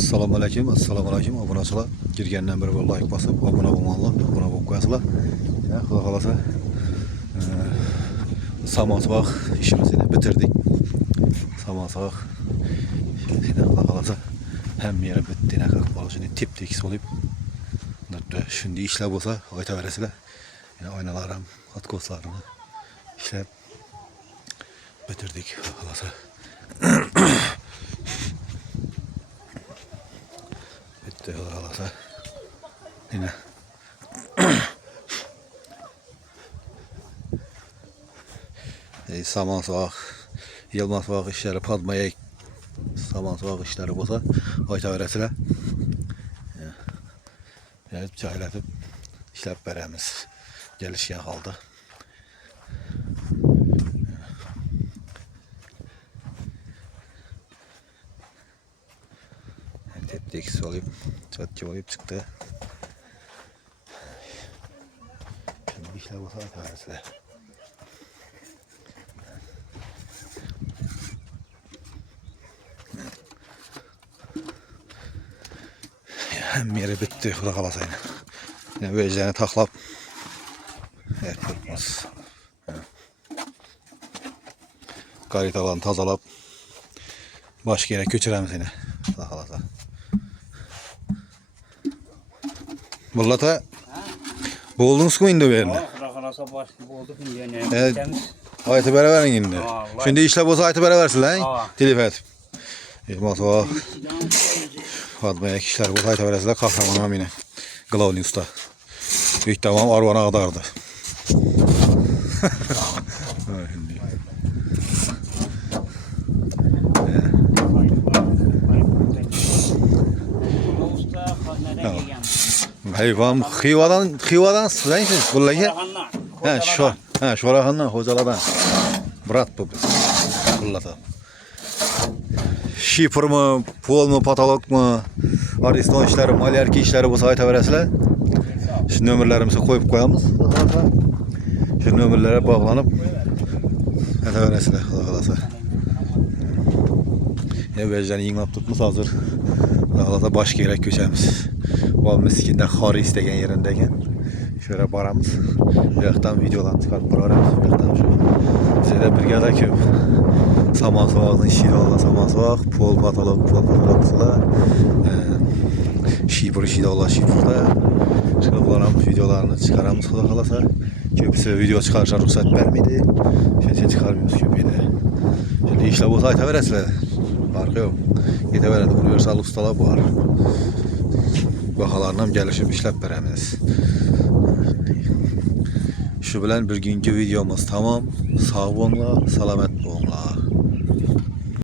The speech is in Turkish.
Assalamu alaikum, obunachilar. Girgandan beri bir like bosib, obuna bo'lganlar, obuna bo'lib qo'yasizlar. Xudo xolasa, samotsvoq ishimizni bitirdik. Samotsvoq xudo xolasa hamma yeri bitdi, qilib qolishini tip-tekis bo'lib. Shunday ishlar bo'lsa, aytaverasizlar. Yana oynalar ham, atkoslarini ishlab bitirdik, xudo xolasa. Bitti xolasa. Yine samotsvoq, yilmasvoq ishlari podmayak samotsvoq ishlari bo'lsa, aytaverasizlar. Yarib joylatib ishlab beramiz. Kelishgan holda. Tep-tekis olib, çatçı olib çıktı. Şimdi işler olsa aytaverasizlar. Hem yeri bitti, xudo xolasa. Yani veclerini taklap tutmaz. Qaritalarını tazalap başka yere köçüremiz yine, xudo xolasa. Bullata boldunuz mu indi bu yerine? Rakalasa başlı bolduk indi. Aytı beraber indi. Şimdi işler olsa aytı berabersin lan. Telif et. Elmasvoq. Fatmaya kişiler bu aytı berabersinler. Kahramanım yine. Glavni usta. Büyük tamam arvana kadardı. Hayvan Xivadan sizsiniz buradaki? Şorahandan hocalardan. Brat bu biz. Bullata. Şifr mı, pol mu, patolog mu, ariston işleri, malyarki işleri bu aytaverasizlar. Şu nömerlerimizi koyup koyamız. Şu nömerlere bağlanıp aytaverasizlar, xudo xolasa. Vecdanı yığınlab tutmuş hazır. Xudo xolasa başka yere köçemiz. O miskinde Haris degen yerindeyken şöyle baramız. Bu yaktan videolarını çıkarıp bırakırız. Bu yaktan şu. Size de bir gada ki samotsvoq'ın işi olan samotsvoq, pol patologçular, şifr işi olan şifrda. Şöyle bularım videolarını çıkaramız xudo xolasa. Köpüsü video çıkarışa ruhsat vermedi. Şöyle çıkarmıyoruz köpüyü. Şöyle işler olsa aytaverasizlar. Farkı yok. Yeteveradi, universal ustalar var. Bahalarla gelişip işlep beremiz. Şu bilen bir günkü videomuz tamam. Sağ olunlar, salamet olunlar.